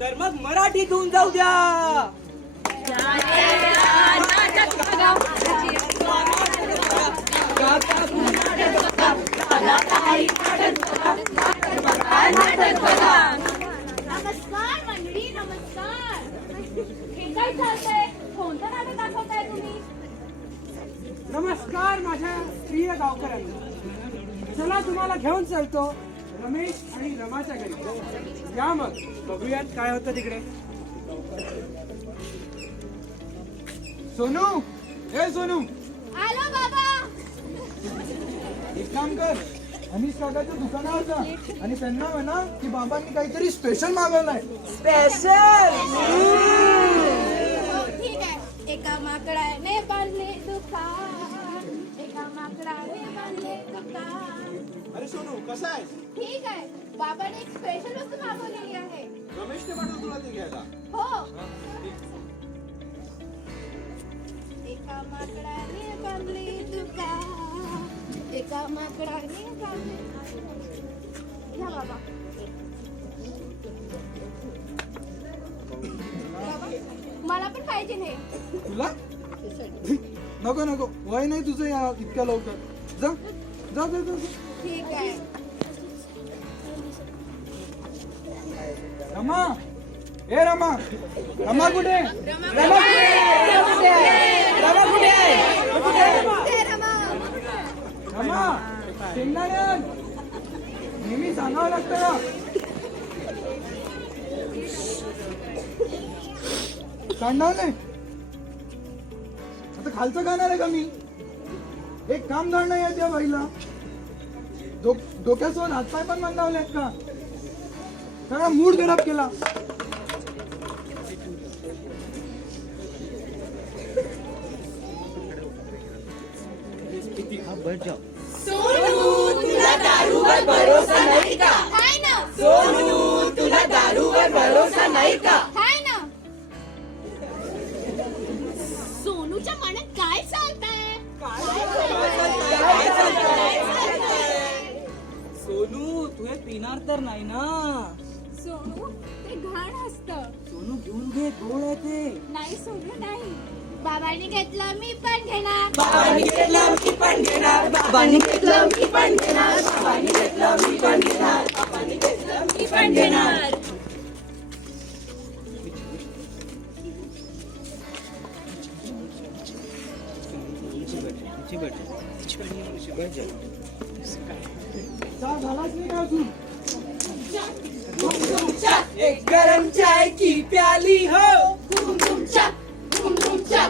तर मग मराठीतून जाऊ द्या. नमस्कार मंडळी, नमस्कार. हे काय चालतंय? कोणतं नाटक दाखवताय तुम्ही? नमस्कार माझ्या प्रिय गावकऱ्यांना. चला तुम्हाला घेऊन चालतो रमेश आणि रमाच्या घरी. या मग बघूयात काय होतं तिकडे. सोनू, हे सोनू, आलो बाबा. एक काम कर, अनिश काकाच्या दुकानावर जा आणि त्यांना म्हणा की बाबांनी काहीतरी स्पेशल मागवलंय. स्पेशल. ठीक आहे. एका माकडाने बांधले दुकान, एका माकडाने बांधले दुकान. अरे सोनू कसा आहे? ठीक आहे. बाबाने एक स्पेशल वस्तू मागवलेली आहे. रमेशने पाठवलं तुला ती घ्यायला. हो. एका माकडाने बांधले दुकान, एका माकडाने बांधले. घ्या बाबा. बाबा, मला पण पाहिजे हे. तुला नको नको, वय नाही तुझं या इतक्या लवकर. जा जा जा जा. ठीक आहे. रमा, ए रमा, रमा कुठे? रमा कुठे? रमा, शेंगदाणे नेहमी सांगावं लागतं ना. काढणार आता खालचं खाणार आहे का मी? एक काम धरणं येत या बाईला. डोक्यासोबत हातपाय पण बांधावलेत का? सगळा मूड खराब केला. सोनू तुला दारूवर भरोसा नाही का? हाय ना. सोनू तुला दारूवर भरोसा नाही का? हाय ना. सोनूच्या मनात काय चालतंय? सोनू तू हे पिणार तर नाही ना? सोनू ते घाण असतं. सोनू घेऊन घे, गोड आहे ते. नाही सोनू नाही. बाबांनी घेतलं मी पण घेणार. बाबांनी घेतलं मी पण घेणार. बाबांनी घेतलं मी पण घेणार. बाबांनी घेतलं मी पण घेणार. बाबांनी घेतलं मी पण घेणार. झालाच नाही का अजून? एक गरम चाय की प्याली हो,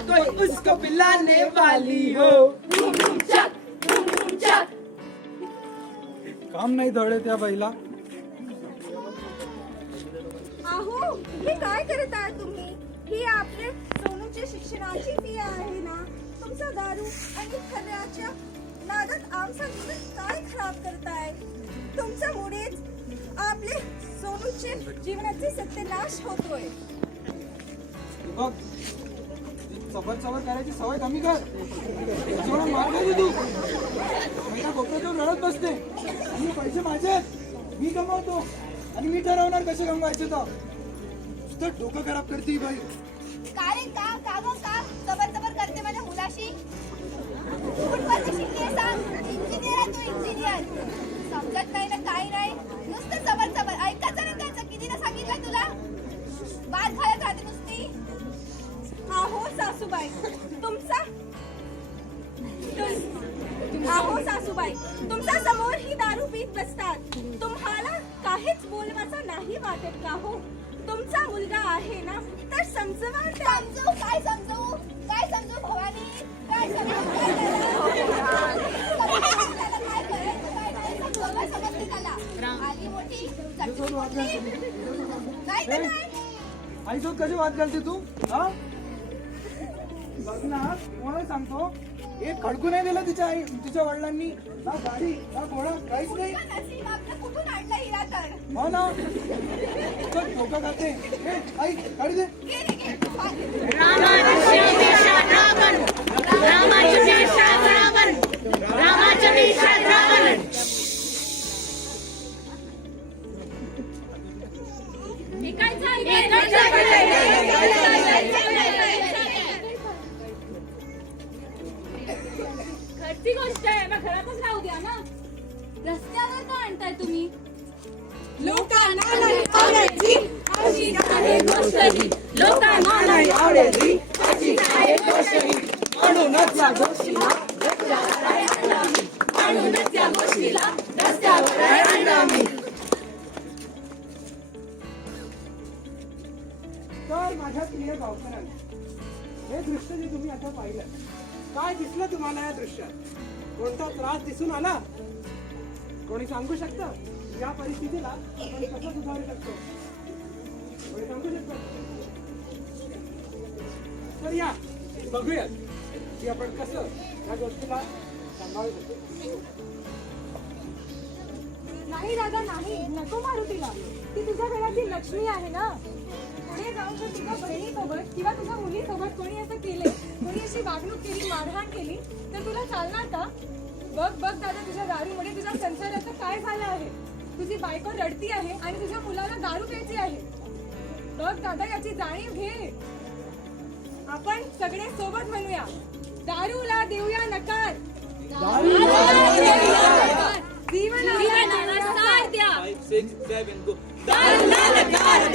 कोई उसको पिलाने वाली हो. काम नाही धडे त्या बाईला. अहो हे काय करत आहे तुम्ही? ही आपल्या सोनूच्या शिक्षणाची फी आहे ना. तुमचा दारू आणि खऱ्याच्या नादात आमचा जीवन काय खराब करताय? तुमच्यामुळेच आपले सोनूचे जीवनाचे सत्यानाश होतोय. बघ, चबर चबर करायची सवय कमी कर. त्याच्यावर मार खायची तू. पहिला कोपऱ्यात जाऊन रडत बसते. आणि पैसे माझे आहेत, मी कमावतो आणि मी ठरवणार कसे कमवायचे. तर नुसतं डोकं खराब करते ही बाई. काय रे, का का गं, का जबर जबर करते माझ्या मुलाशी? कुठपर्यंत शिकली आहे सांग? इंजिनियर आहे तू, इंजिनियर. समजत नाही ना, काही नाही. नुसतं जबर जबर ऐकायचं नाही त्याचं. किती ना सांगितलं तुला? बाद घालत राहते नुसती. अहो सासूबाई तुमच्या समोर ही दारू पीत बसतात. तुम्हाला काहीच बोलवायचं नाही वाटत का हो? तुमचा मुलगा आहे ना, तर समजवा. समजू काय समजू? काय समजू भवानी? काय समजू? काय करायचं काय नाही सगळं समजते त्याला. आली मोठी काय तर काय? आईसोबत कशी वाद घालते तू? हा बघ ना, तुम्हाला सांगतो, एक खडकू नाही दिला तिच्या वडिलांनी. ना गाडी ना घोडा, काहीच नाही. नशीब आपलं कुठून आणलं हिरा तर? हो ना, डोकं खाते. आई गाडी दे. हे काय झालं? घरची गोष्ट आहे मग घरातच राहू द्या ना. रस्त्यावर का आणताय तुम्ही? लोकांना नाही आवडायची अशी आहे गोष्ट ही. लोकांना नाही आवडायची अशी आहे गोष्ट ही. म्हणूनच या गोष्टीला रस्त्यावर आणलं मी. म्हणूनच या गोष्टीला रस्त्यावर आणलं मी. तर माझ्या प्रिय गावकऱ्यांना हे दृश्य जे तुम्ही आता पाहिलं, काय दिसलं तुम्हाला या दृश्यात? कोणता त्रास दिसून आला? कोणी सांगू शकतं या परिस्थितीला आपण कसं सुधारू शकतो? कोणी सांगू शकतो? तर या बघूयात की आपण कसं या गोष्टीला सांभाळू शकतो. नाही दादा नाही, नको मारू तिला. ती तुझ्या घराची लक्ष्मी आहे ना. पुढे जाऊन जर तुझ्या बहिणीसोबत किंवा तुझ्या मुलीसोबत कोणी असं केले, कोणी अशी वागणूक केली, मारहाण केली, तर तुला चालणार का? बघ बघ दादा, तुझ्या दारूमुळे तुझ्या संसाराचं काय झालं आहे. तुझी बायको रडती आहे आणि तुझ्या मुलाला दारू प्यायची आहे. बघ दादा, याची जाणीव घे. आपण सगळे सोबत म्हणूया, दारूला देऊया नकार. जीवनाला साथ द्या. 5, 6, 7 go. दारूला नकार